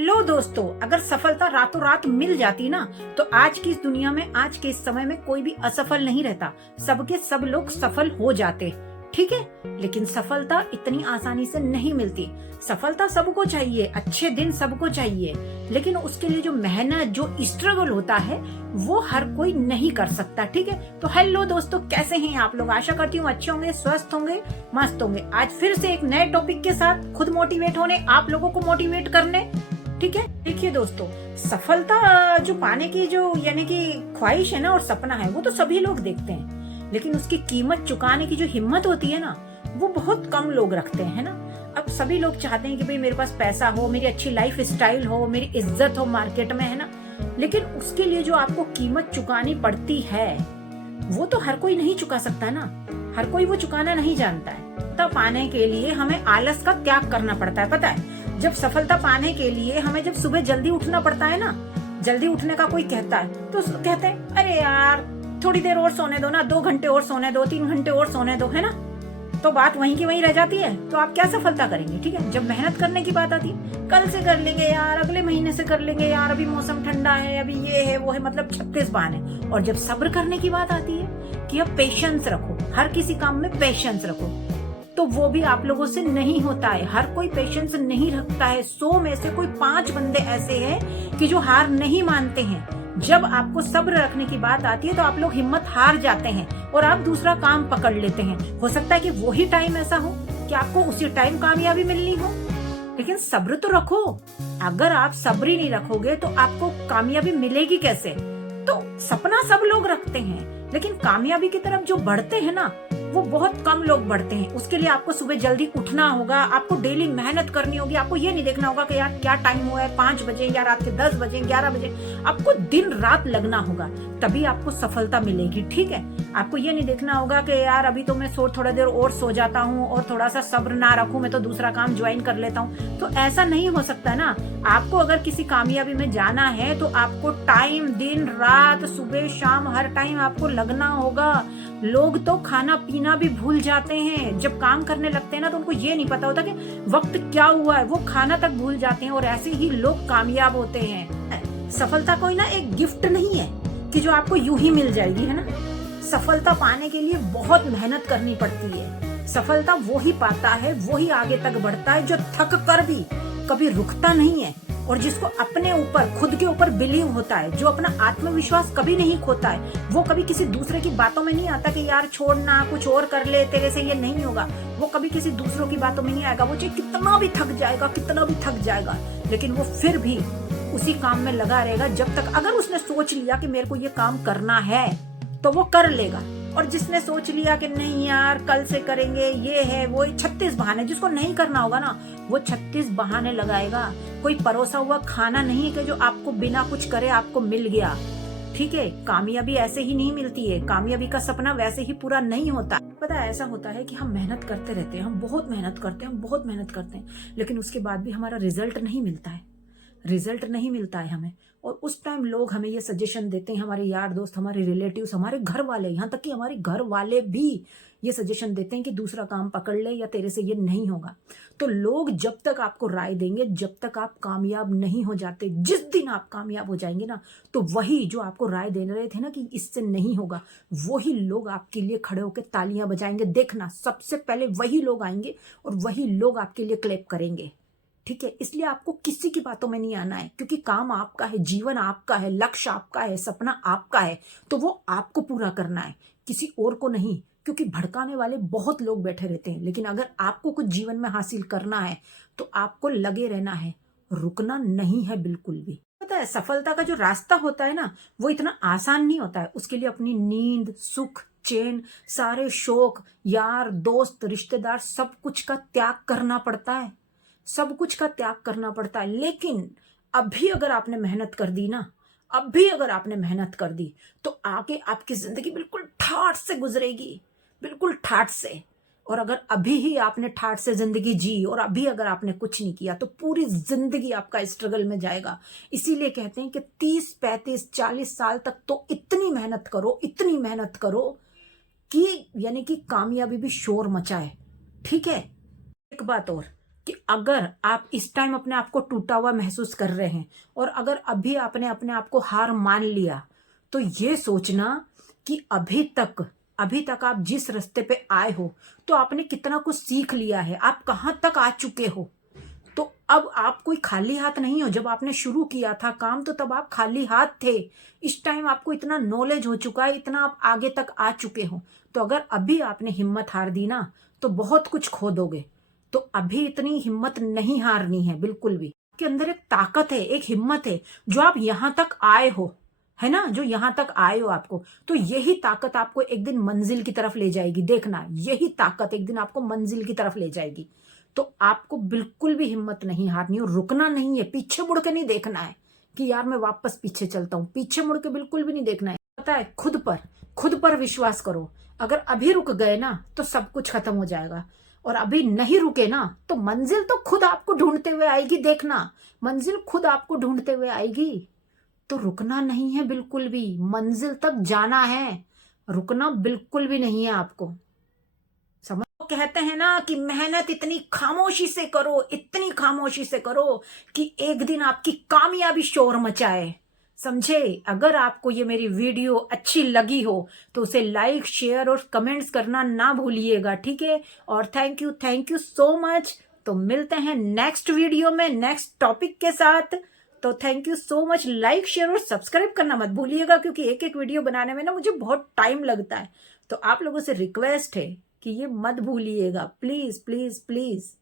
लो दोस्तों, अगर सफलता रातों रात मिल जाती ना तो आज की इस दुनिया में, आज के इस समय में कोई भी असफल नहीं रहता। सबके सब लोग सफल हो जाते, ठीक है। लेकिन सफलता इतनी आसानी से नहीं मिलती। सफलता सबको चाहिए, अच्छे दिन सबको चाहिए, लेकिन उसके लिए जो मेहनत, जो स्ट्रगल होता है वो हर कोई नहीं कर सकता, ठीक है। तो हेलो दोस्तों, कैसे हैं आप लोग? आशा करती हूँ अच्छे होंगे, स्वस्थ होंगे, मस्त होंगे। आज फिर से एक नए टॉपिक के साथ खुद मोटिवेट होने, आप लोगों को मोटिवेट करने, ठीक है। देखिए दोस्तों, सफलता जो पाने की जो यानी कि ख्वाहिश है ना और सपना है, वो तो सभी लोग देखते हैं, लेकिन उसकी कीमत चुकाने की जो हिम्मत होती है ना, वो बहुत कम लोग रखते हैं, है ना। अब सभी लोग चाहते हैं कि भाई मेरे पास पैसा हो, मेरी अच्छी लाइफ स्टाइल हो, मेरी इज्जत हो मार्केट में, है ना। लेकिन उसके लिए जो आपको कीमत चुकानी पड़ती है वो तो हर कोई नहीं चुका सकता ना। हर कोई वो चुकाना नहीं जानता है। सफलता पाने के लिए हमें आलस का त्याग करना पड़ता है, पता है। जब सफलता पाने के लिए हमें जब सुबह जल्दी उठना पड़ता है ना, जल्दी उठने का कोई कहता है तो कहते हैं अरे यार थोड़ी देर और सोने दो ना, 2 घंटे और सोने दो, 3 घंटे और सोने दो, है ना। तो बात वहीं की वहीं रह जाती है। तो आप क्या सफलता करेंगे, ठीक है। जब मेहनत करने की बात आती है, कल से कर लेंगे यार, अगले महीने से कर लेंगे यार, अभी मौसम ठंडा है, अभी ये है वो है, मतलब 36 बहाने। और जब सब्र करने की बात आती है कि अब पेशेंस रखो, हर किसी काम में पेशेंस रखो, तो वो भी आप लोगों से नहीं होता है। हर कोई पेशेंस नहीं रखता है। 100 में से कोई 5 बंदे ऐसे हैं कि जो हार नहीं मानते हैं। जब आपको सब्र रखने की बात आती है तो आप लोग हिम्मत हार जाते हैं और आप दूसरा काम पकड़ लेते हैं। हो सकता है कि वही टाइम ऐसा हो कि आपको उसी टाइम कामयाबी मिलनी हो, लेकिन सब्र तो रखो। अगर आप सब्र ही नहीं रखोगे तो आपको कामयाबी मिलेगी कैसे? तो सपना सब लोग रखते हैं, लेकिन कामयाबी की तरफ जो बढ़ते हैं ना, वो बहुत कम लोग बढ़ते हैं। उसके लिए आपको सुबह जल्दी उठना होगा, आपको डेली मेहनत करनी होगी। आपको ये नहीं देखना होगा कि यार क्या टाइम हुआ है, 5 बजे या रात के 10 बजे, 11 बजे। आपको दिन रात लगना होगा, तभी आपको सफलता मिलेगी, ठीक है। आपको ये नहीं देखना होगा कि यार अभी तो मैं थोड़ा देर और सो जाता हूँ और थोड़ा सा सब्र ना रखूं, मैं तो दूसरा काम ज्वाइन कर लेता हूँ। तो ऐसा नहीं हो सकता ना। आपको अगर किसी कामयाबी में जाना है तो आपको टाइम, दिन रात, सुबह शाम, हर टाइम आपको लगना होगा। लोग तो खाना पीना भी भूल जाते हैं। जब काम करने लगते हैं ना तो उनको ये नहीं पता होता कि वक्त क्या हुआ है, वो खाना तक भूल जाते हैं। और ऐसे ही लोग कामयाब होते हैं। सफलता कोई ना एक गिफ्ट नहीं है कि जो आपको यूं ही मिल जाएगी, है ना। सफलता पाने के लिए बहुत मेहनत करनी पड़ती है। सफलता वो ही पाता है, वो ही आगे तक बढ़ता है जो थक कर भी कभी रुकता नहीं है, और जिसको अपने ऊपर, खुद के ऊपर बिलीव होता है, जो अपना आत्मविश्वास कभी नहीं खोता है। वो कभी किसी दूसरे की बातों में नहीं आता कि यार छोड़ना, कुछ और कर ले, तेरे से ये नहीं होगा। वो कभी किसी दूसरों की बातों में नहीं आएगा। वो चाहे कितना भी थक जाएगा, कितना भी थक जाएगा, लेकिन वो फिर भी उसी काम में लगा रहेगा जब तक, अगर उसने सोच लिया कि मेरे को ये काम करना है तो वो कर लेगा। और जिसने सोच लिया कि नहीं यार कल से करेंगे, ये है वो, 36 बहाने, जिसको नहीं करना होगा ना वो 36 बहाने लगाएगा। कोई परोसा हुआ खाना नहीं है कि जो आपको बिना कुछ करे आपको मिल गया, ठीक है। कामयाबी ऐसे ही नहीं मिलती है। कामयाबी का सपना वैसे ही पूरा नहीं होता। पता है ऐसा होता है कि हम मेहनत करते रहते हैं, हम बहुत मेहनत करते हैं, हम बहुत मेहनत करते हैं, लेकिन उसके बाद भी हमारा रिजल्ट नहीं मिलता है। रिजल्ट नहीं मिलता है हमें। और उस टाइम लोग हमें ये सजेशन देते हैं, हमारे यार दोस्त, हमारे रिलेटिव्स, हमारे घर वाले, यहाँ तक कि हमारे घर वाले भी ये सजेशन देते हैं कि दूसरा काम पकड़ ले या तेरे से ये नहीं होगा। तो लोग जब तक आपको राय देंगे, जब तक आप कामयाब नहीं हो जाते, जिस दिन आप कामयाब हो जाएंगे ना, तो वही जो आपको राय दे रहे थे ना कि इससे नहीं होगा, वही लोग आपके लिए खड़े होकर तालियां बजाएंगे। देखना, सबसे पहले वही लोग आएंगे और वही लोग आपके लिए क्लैप करेंगे, ठीक है। इसलिए आपको किसी की बातों में नहीं आना है, क्योंकि काम आपका है, जीवन आपका है, लक्ष्य आपका है, सपना आपका है, तो वो आपको पूरा करना है, किसी और को नहीं। क्योंकि भड़काने वाले बहुत लोग बैठे रहते हैं, लेकिन अगर आपको कुछ जीवन में हासिल करना है तो आपको लगे रहना है, रुकना नहीं है बिल्कुल भी। पता है सफलता का जो रास्ता होता है ना, वो इतना आसान नहीं होता है। उसके लिए अपनी नींद, सुख, चैन, सारे शौक, यार दोस्त, रिश्तेदार, सब कुछ का त्याग करना पड़ता है। सब कुछ का त्याग करना पड़ता है। लेकिन अभी अगर आपने मेहनत कर दी ना, अभी अगर आपने मेहनत कर दी, तो आगे आपकी जिंदगी बिल्कुल ठाठ से गुजरेगी, बिल्कुल ठाठ से। और अगर अभी ही आपने ठाठ से जिंदगी जी और अभी अगर आपने कुछ नहीं किया, तो पूरी जिंदगी आपका स्ट्रगल में जाएगा। इसीलिए कहते हैं कि 30, 35, 40 साल तक तो इतनी मेहनत करो, इतनी मेहनत करो कि यानी कि कामयाबी भी शोर मचाए, ठीक है। एक बात और कि अगर आप इस टाइम अपने आप को टूटा हुआ महसूस कर रहे हैं और अगर अभी आपने अपने आप को हार मान लिया, तो ये सोचना कि अभी तक आप जिस रास्ते पे आए हो तो आपने कितना कुछ सीख लिया है, आप कहां तक आ चुके हो। तो अब आप कोई खाली हाथ नहीं हो। जब आपने शुरू किया था काम तो तब आप खाली हाथ थे। इस टाइम आपको इतना नॉलेज हो चुका है, इतना आप आगे तक आ चुके हो। तो अगर अभी आपने हिम्मत हार दी ना तो बहुत कुछ खो दोगे। तो अभी इतनी हिम्मत नहीं हारनी है बिल्कुल भी। आपके अंदर एक ताकत है, एक हिम्मत है, जो आप यहां तक आए हो, है ना, जो यहां तक आए हो आपको, तो यही ताकत आपको एक दिन मंजिल की तरफ ले जाएगी। देखना, यही ताकत एक दिन आपको मंजिल की तरफ ले जाएगी। तो आपको बिल्कुल भी हिम्मत नहीं हारनी और रुकना नहीं है, पीछे मुड़ के नहीं देखना है कि यार मैं वापस पीछे चलता हूं। पीछे मुड़ के बिल्कुल भी नहीं देखना है। पता है, खुद पर विश्वास करो। अगर अभी रुक गए ना तो सब कुछ खत्म हो जाएगा, और अभी नहीं रुके ना तो मंजिल तो खुद आपको ढूंढते हुए आएगी। देखना, मंजिल खुद आपको ढूंढते हुए आएगी। तो रुकना नहीं है बिल्कुल भी, मंजिल तक जाना है, रुकना बिल्कुल भी नहीं है आपको। समझ, कहते हैं ना कि मेहनत इतनी खामोशी से करो, इतनी खामोशी से करो कि एक दिन आपकी कामयाबी शोर मचाए। समझे। अगर आपको ये मेरी वीडियो अच्छी लगी हो तो उसे लाइक, शेयर और कमेंट्स करना ना भूलिएगा, ठीक है। और थैंक यू सो मच। तो मिलते हैं नेक्स्ट वीडियो में नेक्स्ट टॉपिक के साथ। तो thank you so much. Like, share और सब्सक्राइब करना मत भूलिएगा, क्योंकि एक एक वीडियो बनाने में ना मुझे बहुत टाइम लगता है। तो आप लोगों से रिक्वेस्ट है कि ये मत भूलिएगा, प्लीज प्लीज प्लीज।